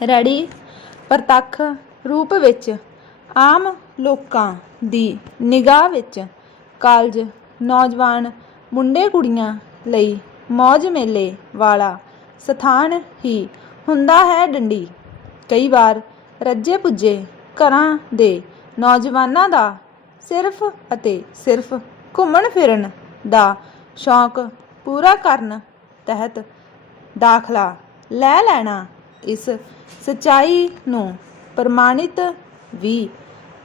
ਰੜੀ ਪ੍ਰਤੱਖ ਰੂਪ ਵਿੱਚ ਆਮ ਲੋਕਾਂ ਦੀ ਨਿਗਾਹ ਵਿੱਚ ਕਾਲਜ, ਨੌਜਵਾਨ, ਮੁੰਡੇ ਕੁੜੀਆਂ ਲਈ ਮੌਜ ਮੇਲੇ ਵਾਲਾ ਸਥਾਨ ਹੀ ਹੁੰਦਾ ਹੈ ਡੰਡੀ। ਕਈ ਵਾਰ ਰੱਜੇ ਪੁੱਜੇ ਘਰਾਂ ਦੇ ਨੌਜਵਾਨਾਂ ਦਾ ਸਿਰਫ ਅਤੇ ਸਿਰਫ ਘੁੰਮਣ ਫਿਰਨ ਦਾ ਸ਼ੌਂਕ ਪੂਰਾ ਕਰਨ ਤਹਿਤ ਦਾਖਲਾ ਲੈ ਲੈਣਾ ਇਸ ਸਚਾਈ ਨੂੰ ਪ੍ਰਮਾਣਿਤ ਵੀ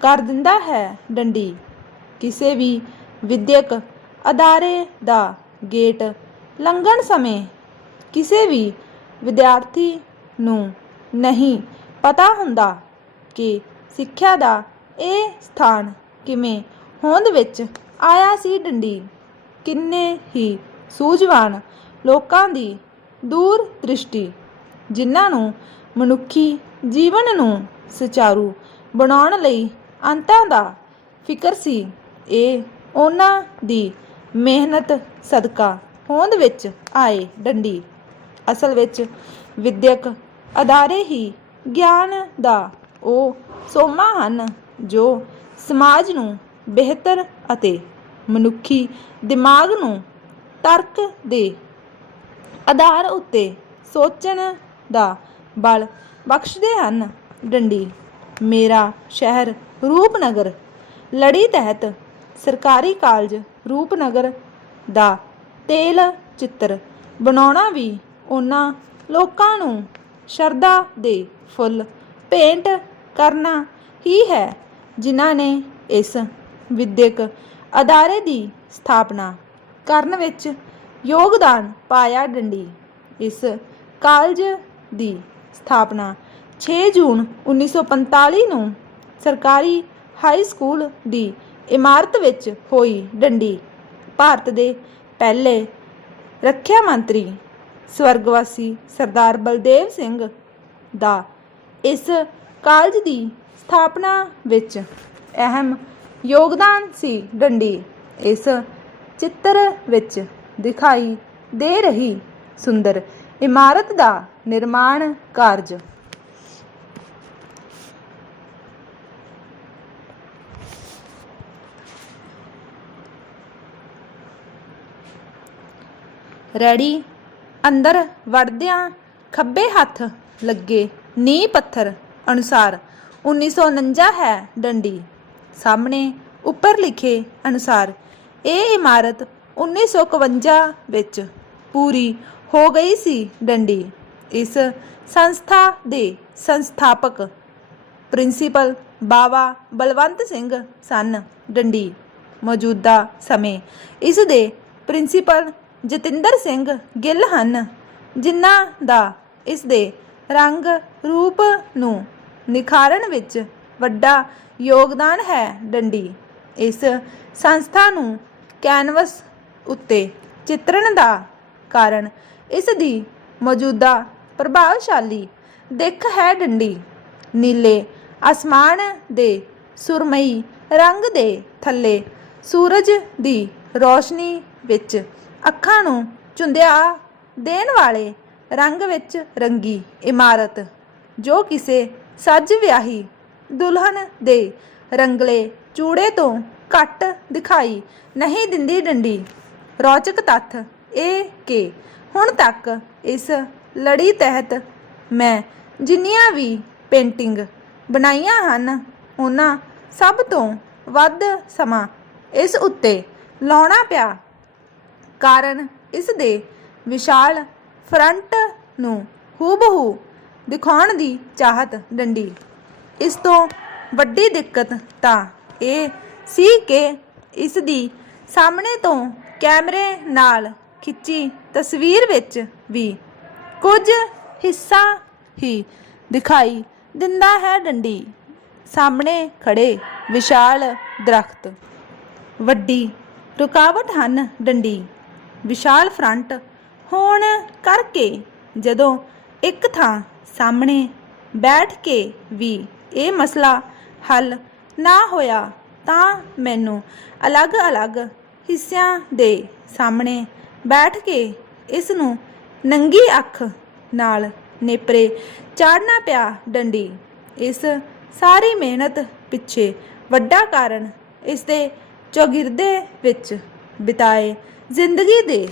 ਕਰ ਦਿੰਦਾ ਹੈ ਡੰਡੀ। ਕਿਸੇ ਵੀ ਵਿਦਿਅਕ ਅਦਾਰੇ ਦਾ ਗੇਟ ਲੰਘਣ ਸਮੇਂ ਕਿਸੇ ਵੀ ਵਿਦਿਆਰਥੀ ਨੂੰ ਨਹੀਂ ਪਤਾ ਹੁੰਦਾ ਕਿ ਸਿੱਖਿਆ ਦਾ ਇਹ ਸਥਾਨ ਕਿਵੇਂ ਹੋਂਦ ਵਿੱਚ ਆਇਆ ਸੀ ਡੰਡੀ। ਕਿੰਨੇ ਹੀ ਸੂਝਵਾਨ ਲੋਕਾਂ ਦੀ ਦੂਰ ਦ੍ਰਿਸ਼ਟੀ ਜਿਨ੍ਹਾਂ ਨੂੰ ਮਨੁੱਖੀ ਜੀਵਨ ਨੂੰ ਸੁਚਾਰੂ ਬਣਾਉਣ ਲਈ ਅੰਤਾਂ ਦਾ ਫਿਕਰ ਸੀ, ਇਹ ਉਹਨਾਂ ਦੀ ਮਿਹਨਤ ਸਦਕਾ ਹੋਂਦ ਵਿੱਚ ਆਏ ਡੰਡੀ। ਅਸਲ ਵਿੱਚ ਵਿਦਿਅਕ ਅਦਾਰੇ ਹੀ ਗਿਆਨ ਦਾ ਉਹ ਸੋਮਾ ਹਨ ਜੋ ਸਮਾਜ ਨੂੰ ਬਿਹਤਰ ਅਤੇ ਮਨੁੱਖੀ ਦਿਮਾਗ ਨੂੰ ਤਰਕ ਦੇ ਆਧਾਰ ਉੱਤੇ ਸੋਚਣ ਦਾ ਬਲ ਬਖਸ਼ਦੇ ਹਨ। ਡੰਡੀ, ਮੇਰਾ ਸ਼ਹਿਰ ਰੂਪਨਗਰ। ਲੜੀ ਤਹਿਤ ਸਰਕਾਰੀ ਕਾਲਜ ਰੂਪਨਗਰ ਦਾ ਤੇਲ ਚਿੱਤਰ ਬਣਾਉਣਾ ਵੀ ਉਹਨਾਂ ਲੋਕਾਂ ਨੂੰ ਸ਼ਰਧਾ ਦੇ ਫੁੱਲ ਭੇਂਟ ਕਰਨਾ ਹੀ ਹੈ, ਜਿਨ੍ਹਾਂ ਨੇ ਇਸ ਵਿਦਿਅਕ ਅਦਾਰੇ ਦੀ ਸਥਾਪਨਾ ਕਰਨ ਵਿੱਚ ਯੋਗਦਾਨ ਪਾਇਆ। ਡੰਡੀ, ਇਸ ਕਾਲਜ ਦੀ ਸਥਾਪਨਾ 6 ਜੂਨ 1945 ਨੂੰ ਸਰਕਾਰੀ ਹਾਈ ਸਕੂਲ ਦੀ ਇਮਾਰਤ ਵਿੱਚ ਹੋਈ ਡੰਡੀ। ਭਾਰਤ ਦੇ ਪਹਿਲੇ ਰੱਖਿਆ ਮੰਤਰੀ ਸਵਰਗਵਾਸੀ ਸਰਦਾਰ ਬਲਦੇਵ ਸਿੰਘ ਦਾ ਇਸ ਕਾਲਜ ਦੀ ਸਥਾਪਨਾ ਵਿੱਚ ਅਹਿਮ ਯੋਗਦਾਨ ਸੀ ਡੰਡੀ। ਇਸ ਚਿੱਤਰ ਵਿੱਚ ਦਿਖਾਈ ਦੇ ਰਹੀ ਸੁੰਦਰ ਇਮਾਰਤ ਦਾ ਨਿਰਮਾਣ ਕਾਰਜ। ਰੜੀ ਅੰਦਰ ਵੜਦਿਆਂ ਖੱਬੇ ਹੱਥ ਲੱਗੇ ਨੀਂਹ ਪੱਥਰ ਅਨੁਸਾਰ 1949 ਹੈ ਡੰਡੀ। ਸਾਹਮਣੇ ਉੱਪਰ ਲਿਖੇ ਅਨੁਸਾਰ ਇਹ ਇਮਾਰਤ 1951 ਵਿੱਚ ਪੂਰੀ ਹੋ ਗਈ ਸੀ ਡੰਡੀ। ਇਸ ਸੰਸਥਾ ਦੇ ਸੰਸਥਾਪਕ ਪ੍ਰਿੰਸੀਪਲ ਬਾਵਾ ਬਲਵੰਤ ਸਿੰਘ ਸਨ। ਡੰਡੀ ਮੌਜੂਦਾ ਸਮੇਂ। ਇਸ ਦੇ ਪ੍ਰਿੰਸੀਪਲ ਜਤਿੰਦਰ ਸਿੰਘ ਗਿੱਲ ਹਨ, ਜਿਨ੍ਹਾਂ ਦਾ ਇਸ ਦੇ ਰੰਗ ਰੂਪ ਨੂੰ ਨਿਖਾਰਨ ਵਿੱਚ ਵੱਡਾ ਯੋਗਦਾਨ ਹੈ। ਡੰਡੀ ਇਸ ਸੰਸਥਾ ਨੂੰ ਕੈਨਵਸ ਉੱਤੇ ਚਿੱਤਰਣ ਦਾ ਕਾਰਨ ਇਸ ਦੀ ਮੌਜੂਦਾ ਪ੍ਰਭਾਵਸ਼ਾਲੀ, ਦਿੱਖ ਹੈ ਡੰਡੀ। ਨੀਲੇ ਅਸਮਾਨ ਦੇ ਸੁਰਮਈ ਰੰਗ ਦੇ ਥੱਲੇ ਸੂਰਜ ਦੀ ਰੋਸ਼ਨੀ ਵਿੱਚ ਅੱਖਾਂ ਨੂੰ ਚੁੰਦਿਆ ਦੇਣ ਵਾਲੇ ਰੰਗ ਵਿੱਚ ਰੰਗੀ ਇਮਾਰਤ, ਜੋ ਕਿਸੇ ਸੱਜ ਵਿਆਹੀ ਦੁਲਹਨ ਦੇ ਰੰਗਲੇ ਚੂੜੇ ਤੋਂ ਘੱਟ ਦਿਖਾਈ ਨਹੀਂ ਦਿੰਦੀ ਡੰਡੀ। ਰੌਚਕ ਤੱਥ ਇਹ ਕਿ ਹੁਣ ਤੱਕ ਇਸ ਲੜੀ ਤਹਿਤ ਮੈਂ ਜਿੰਨੀਆਂ ਵੀ ਪੇਂਟਿੰਗ ਬਣਾਈਆਂ ਹਨ, ਉਹਨਾਂ ਸਭ ਤੋਂ ਵੱਧ ਸਮਾਂ ਇਸ ਉੱਤੇ ਲਾਉਣਾ ਪਿਆ। ਕਾਰਨ ਇਸ ਦੇ ਵਿਸ਼ਾਲ ਫਰੰਟ ਨੂੰ ਹੂਬਹੂ ਦਿਖਾਉਣ ਦੀ ਚਾਹਤ ਡੰਡੀ। ਇਸ ਤੋਂ ਵੱਡੀ ਦਿੱਕਤ ਤਾਂ ਇਹ ਸੀ ਕਿ ਇਸ ਦੀ ਸਾਹਮਣੇ ਤੋਂ ਕੈਮਰੇ ਨਾਲ ਖਿੱਚੀ ਤਸਵੀਰ ਵਿੱਚ ਵੀ ਕੁਝ ਹਿੱਸਾ ਹੀ ਦਿਖਾਈ ਦਿੰਦਾ ਹੈ ਡੰਡੀ। ਸਾਹਮਣੇ ਖੜੇ ਵਿਸ਼ਾਲ ਦਰਖਤ। ਵੱਡੀ ਰੁਕਾਵਟ ਹਨ ਡੰਡੀ। ਵਿਸ਼ਾਲ ਫਰੰਟ ਹੋਣ ਕਰਕੇ ਜਦੋਂ ਇੱਕ ਥਾਂ ਸਾਹਮਣੇ ਬੈਠ ਕੇ ਵੀ ਇਹ ਮਸਲਾ ਹੱਲ ਨਾ ਹੋਇਆ ਤਾਂ ਮੈਨੂੰ ਅਲੱਗ-ਅਲੱਗ ਹਿੱਸਿਆਂ ਦੇ ਸਾਹਮਣੇ ਬੈਠ ਕੇ ਇਸ ਨੂੰ ਨੰਗੀ ਅੱਖ ਨਾਲ ਨੇਪਰੇ ਚਾੜਨਾ ਪਿਆ ਡੰਡੀ। ਇਸ ਸਾਰੀ ਮਿਹਨਤ ਪਿੱਛੇ ਵੱਡਾ ਕਾਰਨ ਇਸ ਦੇ ਚੌਗਿਰਦੇ ਵਿੱਚ ਬਿਤਾਏ ਜ਼ਿੰਦਗੀ ਦੇ